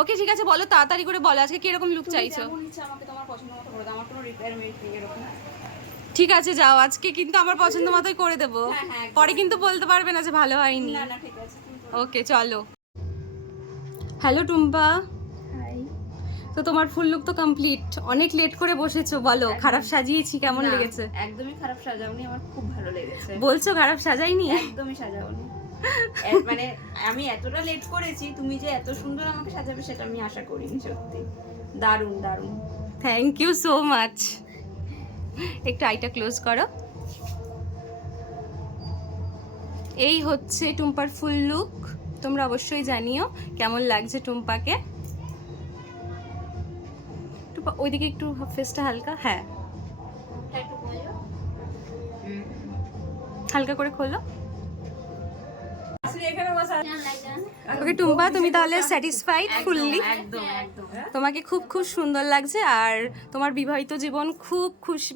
ওকে ঠিক আছে, বলো তাড়াতাড়ি করে বলো আজকে কিরকম লুক চাইছো? আমাকে তোমার পছন্দ মতো করে দাও, আমার কোনো রিকোয়ারমেন্ট নেই এরকম। ঠিক আছে যাও, আজকে কিন্তু আমার পছন্দ মতোই করে দেবো। পরে কিন্তু বলতে পারবে না যে ভালো হয়নি। না না ঠিক আছে। ওকে চলো। হ্যালো টুম্পা। হাই। তো তোমার ফুল লুক তো কমপ্লিট, অনেক লেট করে বসেছো, বলো খারাপ সাজিয়েছি কেমন লেগেছে? একদমই খারাপ সাজাওনি, আমার খুব ভালো লেগেছে। বলছো খারাপ সাজাইনি? একদমই সাজাওনি। মানে আমি এতটা লেট করেছি, তুমি যে এত সুন্দর আমাকে সাজাবে সেটা আমি আশা করিনি। সত্যি দারুণ দারুণ। Thank you so much. একটু আইটা ক্লোজ করো। এই হচ্ছে টুম্পার ফুল লুক। তোমরা অবশ্যই জানিও কেমন লাগছে টুম্পাকে। টুম্পা ওইদিকে একটু ফেসটা হালকা, হ্যাঁ হালকা করে খোলো। ওকে টুম্পা, তুমি তাহলে স্যাটিসফাইড ফুললি? একদম একদম। তোমাকে খুব খুব সুন্দর লাগছে আর তোমার বিবাহিত জীবন খুব খুশি